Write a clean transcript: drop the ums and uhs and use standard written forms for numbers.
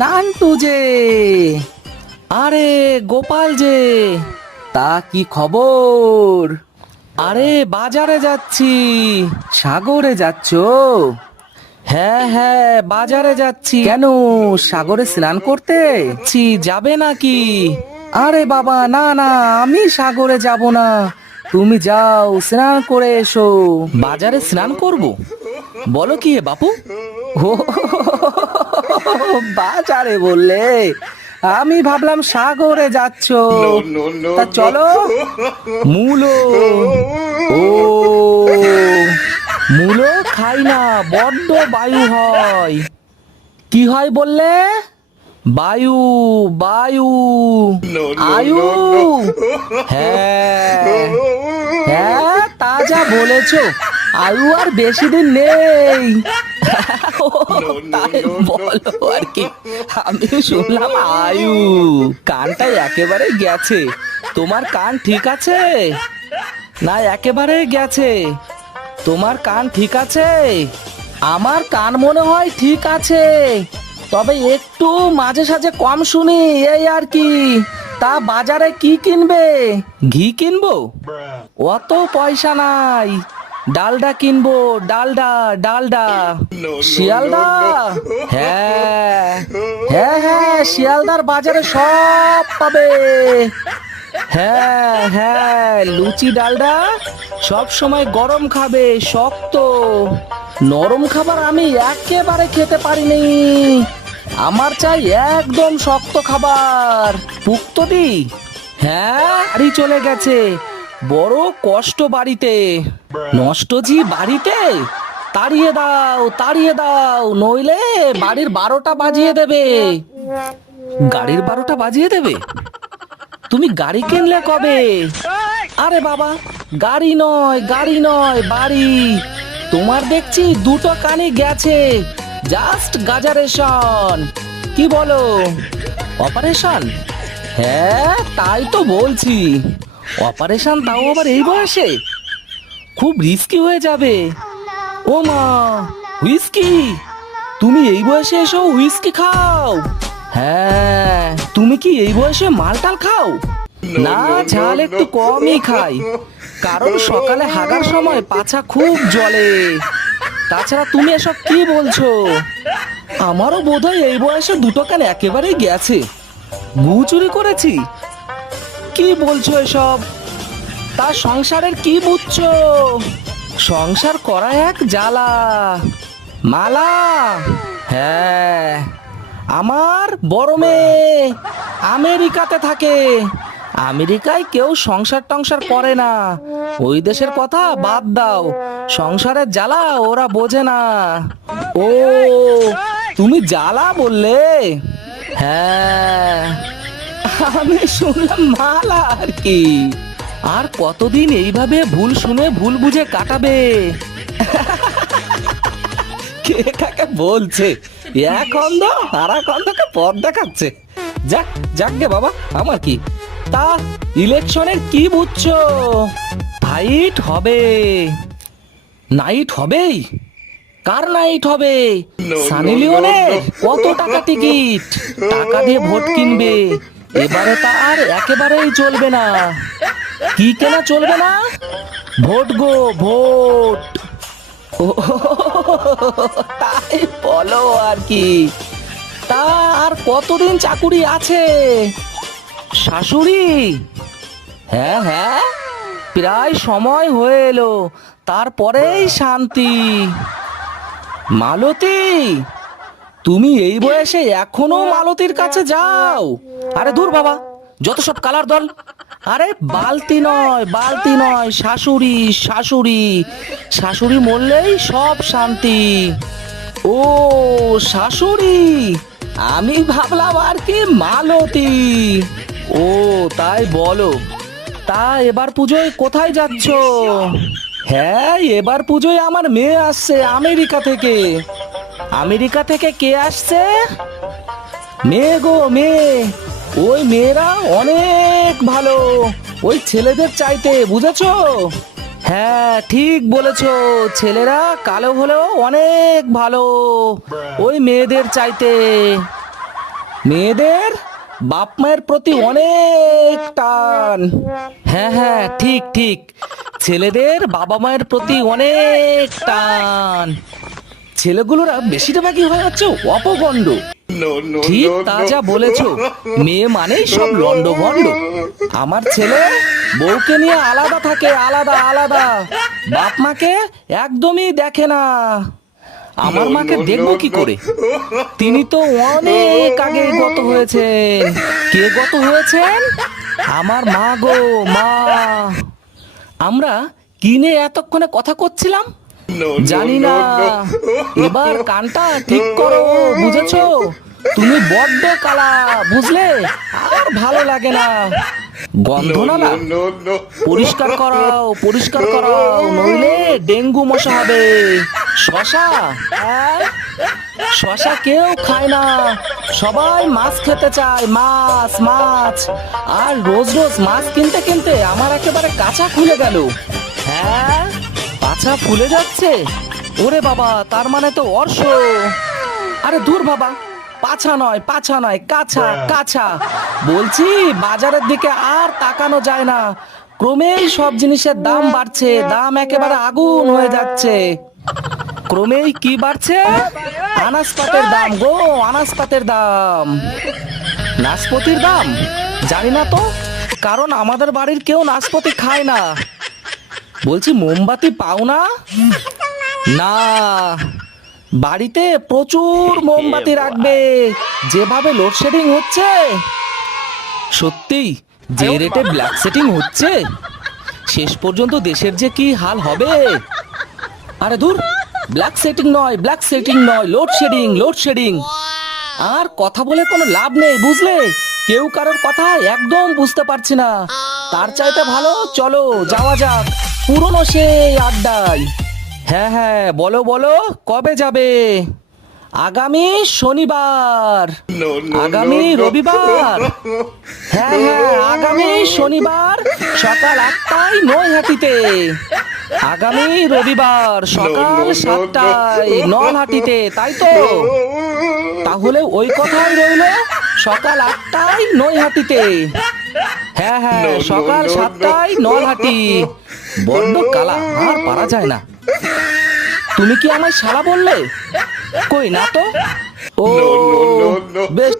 নান্টু যে, আরে গোপাল যে, তা কি খবর? আরে বাজারে যাচ্ছি। সাগরে যাচ্ছ? হ্যাঁ হ্যাঁ, বাজারে যাচ্ছি। কেন, সাগরে স্নান করতে যাবে নাকি? আরে বাবা, না না, আমি সাগরে যাব না। তুমি যাও, স্নান করে এসো। বাজারে স্নান করব? বলো কি এ বাপু? ও, বাজারে বললে, আমি ভাবলাম সাগরে যাচ্ছ। তা চলো। মূলো, ও মূলো খাই না, বড্ড বায়ু হয়। কি হয় বললে? বায়ু, বায়ু, আয়ু। হ্যাঁ হ্যাঁ, তা যা বলেছো, আয়ু আর বেশি দিন নেই। তাই বলো আর কি, আমি শুনলাম আয়ু। কানটা একেবারে গেছে। তোমার কান ঠিক আছে না? একেবারে গেছে। তোমার কান ঠিক আছে? আমার কান মনে হয় ঠিক আছে, তবে একটু মাঝে সাঝে কম শুনি, এই আর কি। তা বাজারে কি কিনবে? ঘি কিনবো? অত পয়সা নাই। ডালডা কিনবো, ডালডা, ডালডা। শিয়ালদা? হ্যাঁ হ্যাঁ হ্যাঁ, শিয়ালদার বাজারে সব পাবে। হ্যাঁ হ্যাঁ, লুচি ডালডা সব সময় গরম খাবে, শক্ত। নরম খাবার আমি একেবারে খেতে পারিনি। আমার চাই একদম শক্ত খাবার। পুক্তো দি? হ্যাঁ, বাড়ি চলে গেছে। বড় কষ্ট বাড়িতে। নষ্ট জি বাড়িতে? তাড়িয়ে দাও, তাড়িয়ে দাও, নইলে বাড়ির 12টা বাজিয়ে দেবে। গাড়ির 12টা বাজিয়ে দেবে? তুমি গাড়ি কিনলে কবে? আরে বাবা, গাড়ি নয়, গাড়ি নয়, বাড়ি। তোমার দেখছি দুটো কানই গেছে। জাস্ট গাজারেশন। কি বলো? অপারেশন? হ্যাঁ, তাই তো বলছি। অপারেশন, তাও আবার এই বয়সে? খুব রিস্কি হয়ে যাবে। ও মা, হুইস্কি? তুমি এই বয়সে এসো হুইস্কি খাও? হ্যাঁ, তুমি কি এই বয়সে মালটাল খাও? না, ঝাল একটু কমই খাই, কারণ সকালে হাগার সময় পাছা খুব জ্বলে। তাছাড়া তুমি এসব কি বলছো? আমারও বোধহয় এই বয়সে দুটো কান একেবারেই গেছে। গু চুরি করেছি? কি বলছো এসব? তা সংসারের কি বুঝছো? সংসার করা এক জ্বালা। মালা? হ্যাঁ, আমার বড় মেয়ে আমেরিকাতে থাকে। আমেরিকায় কেউ সংসার টংসার করে না। ওই দেশের কথা বাদ দাও, সংসারের জ্বালা ওরা বোঝে না। ও, তুমি জ্বালা বললে? হ্যাঁ, আমি শুনলাম মালা আর কি। আর কতদিন এইভাবে ভুল শুনে ভুল বুঝে কাটাবে? কে কাকে বলছে? এক অন্ধ আর এক অন্ধকে পথ দেখাচ্ছে। যাক যাক গে বাবা, আমার কি। তা ইলেকশনের কি বুঝছো? ফাইট হবে। নাইট হবেই? কার নাইট হবে? সানি লিওনের? কত টাকা টিকিট? টাকা দিয়ে ভোট কিনবে। এবারে তা আর একেবারেই চলবে না। কি কেনা চলবে না? ভোট গো, ভোট। ও, তাই বলো আর কি। তা আর কতদিন চাকুরি আছে? শাশুড়ি? হ্যাঁ হ্যাঁ, প্রায় সময় হয়ে এলো, তারপরেই শান্তি। মালতী? তুমি এই বয়সে এখনো মালতীর কাছে যাও? আরে দূর বাবা, যত সব কালার দল। আরে বালতি নয়, বালতি নয়, শাশুড়ি, শাশুড়ি। শাশুড়ি মরলেই সব শান্তি। ও, শাশুড়ি? আমি ভাবলাম আর কি মালতী। ও, তাই বলো। তা এবার পুজোয় কোথায় যাচ্ছ? হ্যাঁ, এবার পুজোয় আমার মেয়ে আসছে আমেরিকা থেকে। আমেরিকা থেকে কে আসছে? মেয়ে গো, মেয়ে। ওই মেয়েরা অনেক ভালো, ওই ছেলেদের চাইতে, বুঝেছো? হ্যাঁ, ঠিক বলেছো। ছেলেরা কালো হলেও অনেক ভালো ওই মেয়েদের চাইতে। মেয়েদের বাপ মায়ের প্রতি অনেক টান। হ্যাঁ হ্যাঁ, ঠিক ঠিক, ছেলেদের বাবা মায়ের প্রতি অনেক টান। ছেলেগুলোরা বেশিরভাগই হয়ে যাচ্ছে অপগণ্ড। ঠিক তা যা বলেছ, মেয়ে মানেই সব লন্ডভন্ড। আমার ছেলে বউকে নিয়ে আলাদা থাকে, আলাদা আলাদা, বাপ মাকে একদমই দেখে না। আমার মাকে দেখবো কি করে? তিনি তো অনেক আগে গত হয়েছেন। কে গত হয়েছেন? আমার মা গো, মা। আমরা কিনে এতক্ষণে কথা করছিলাম, জানি না। এবার কানটা ঠিক করো, বুঝেছো? তুমি বড্ড কালা, বুঝলে? আর ভালো লাগে না। গন্ধ নালা পরিষ্কার করাও, পরিষ্কার করাও, নইলে ডেঙ্গু মশা হবে। শশা, হ্যাঁ, শশা কেউ খায় না, সবাই মাছ খেতে চায়, মাছ মাছ। আর রোজ রোজ মাছ কিনতে কিনতে আমার একেবারে কাঁচা খুলে গেল। হ্যাঁ, পাছা ফুলে যাচ্ছে। ওরে বাবা, তার মানে তো অর্শ। আরে দূর বাবা, পাছা নয়, পাছা নয়, কাছা কাছা। বলছি বাজারের দিকে আর তাকানো যায় না। ক্রমেই সব জিনিসের দাম বাড়ছে, দাম একেবারে আগুন হয়ে যাচ্ছে। ক্রমেই কি বাড়ছে? আনাজপাতের দাম গো, আনাজপাতের দাম। নাশপাতির দাম জানি না তো, কারণ আমাদের বাড়ির কেউ নাশপাতি খায় না। বলছি মোমবাতি পাও না? না, বাড়িতে প্রচুর মোমবাতি রাখবে, যেভাবে লোডশেডিং হচ্ছে। সত্যি যে রেটে ব্ল্যাক সেটিং হচ্ছে, শেষ পর্যন্ত দেশের যে কি হাল হবে। আরে দূর, ব্ল্যাক সেটিং নয়, ব্ল্যাক সেটিং নয়, লোডশেডিং, লোডশেডিং। আর কথা বলে কোনো লাভ নেই, বুঝলে? কেউ কারোর কথা একদম বুঝতে পারছি না। তার চাইতে ভালো চলো যাওয়া যাক পুরনো সেই আড্ডায়। হ্যাঁ হ্যাঁ, বলো বলো, কবে যাবে? আগামী শনিবার, আগামী রবিবার। হ্যাঁ হ্যাঁ, আগামী শনিবার সকাল 8টায় নৈহাটিতে, আগামী রবিবার সকাল 7টায় নলহাটিতে, তাই তো? তাহলে ওই কথাই রইল, সকাল 8টায় নৈহাটিতে। হ্যাঁ হ্যাঁ, সকাল 7টায় নলহাটি। বড্ড কালা, আর পারা যায় না। তুমি কি আমায় শালা বললে? কই না তো। ও বেশ।